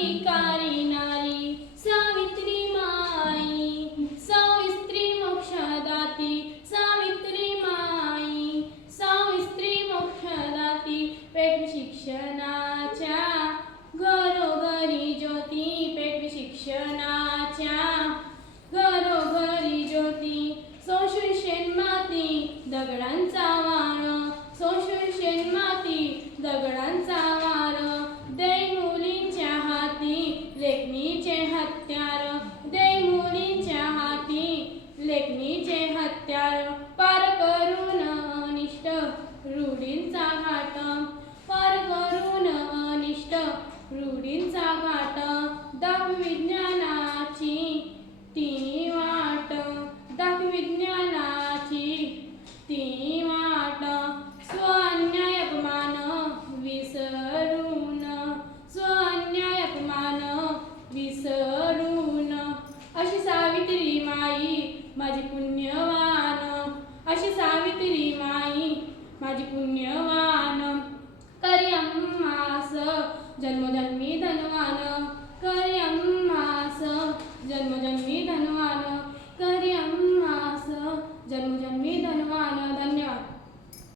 विकारी नारी सावित्री माई, सावित्री मोक्षदाती सावित्री माई, सावित्री मोक्षदाती. पेटवी शिक्षणाच्या घरोघरी ज्योती, पेटवी शिक्षणाच्या घरोघरी ज्योती. संशय शेण माती दगडांचा वार, संशय शेण माती दगडांचा वार. दे मुलींच्या हाती लेखणीचे हत्यार, दे मुलींच्या हाती लेखणीचे हत्यार. पार करून अनिष्ट रूढींचा घाट, पार करून अनिष्ट रूढींचा घाट. दाखवी विज्ञानाची ती वाट, दाखवी विज्ञानाची ती वाट. स्व अन्याय अपमान विसरून, स्व अन्याय अपमान विसरून. अशी सावित्री माई माझी पुण्यवान, अशी सावित्री माई माझी पुण्यवान. करी आम्हास जन्म